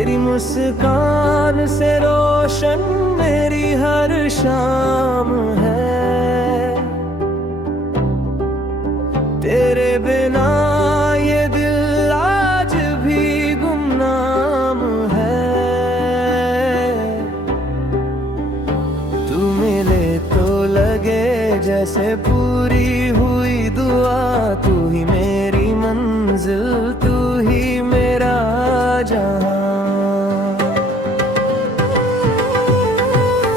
तेरी मुस्कान से रोशन मेरी हर शाम है। तेरे बिना ये दिल आज भी गुमनाम है। तू मिले तो लगे जैसे पूरी हुई दुआ। तू ही मेरी मंजिल, तू ही मेरा जहां।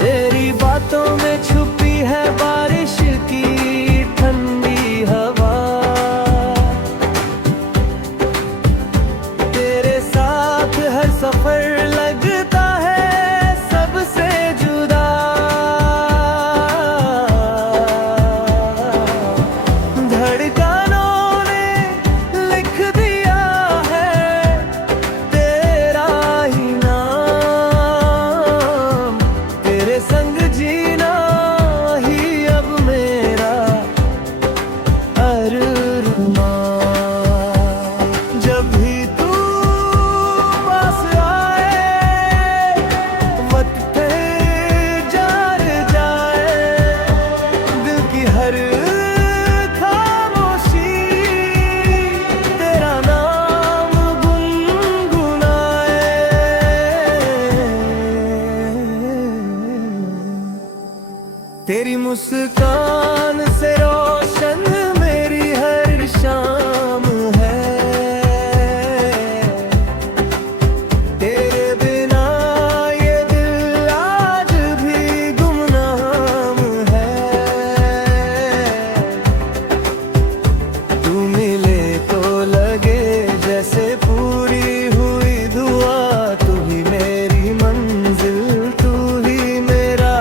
तेरी बातों में छुपी है बारिश की ठंडी हवा। तेरे साथ हर सफर लगता है सबसे जुदा। धड़कनों ने लिख दिया है तेरा ही नाम। तेरे संग जीना ही अब मेरा अरमान। जब भी तू पास आए वक्त पे जार जाए। दिल की हर खामोशी तेरा नाम गुनगुनाए। तेरी मुस्कान से रोशन मेरी हर शाम है। तेरे बिना ये दिल आज भी गुमनाम है। तू मिले तो लगे जैसे पूरी हुई दुआ। तू ही मेरी मंजिल, तू ही मेरा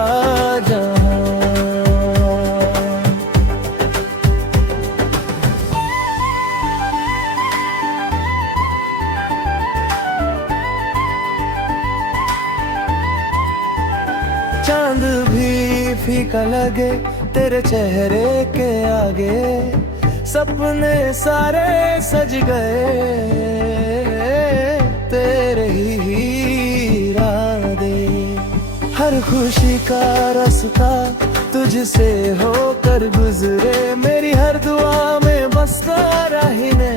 जहां। चांद भी फीका लगे तेरे चेहरे के आगे। सपने सारे सज गए तेरे ही इरादे। हर खुशी का रास्ता तुझसे होकर गुजरे। मेरी हर दुआ में बसता रहने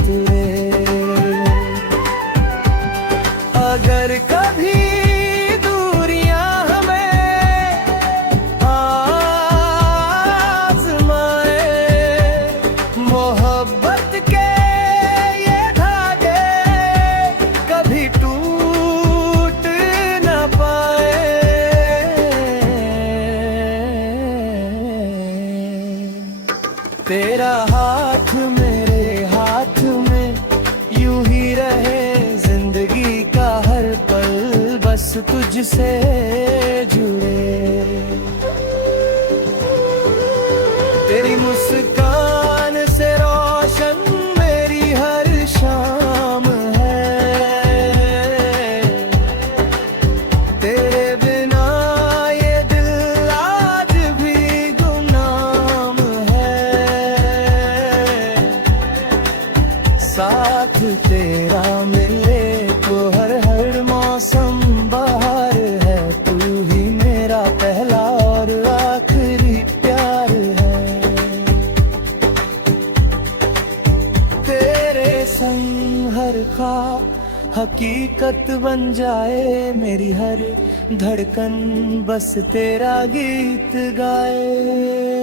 तेरे। अगर कभी दूरियां हमें आज़माए। मोहब्बत के ये धागे कभी टूट न पाए। तेरा हाथ मेरे हाथ में यूं ही रहे जिंदगी का हर पल बस तुझसे जुड़े। तेरी मुस्कान से रोशन मेरी हर शाम है। तेरे बिना ये दिल आज भी गुमनाम है। साथ तेरा मिले तो हर मौसम बहार है। तू ही मेरा पहला और आखिरी प्यार है। तेरे संग हर ख्वाब हकीकत बन जाए। मेरी हर धड़कन बस तेरा गीत गाए।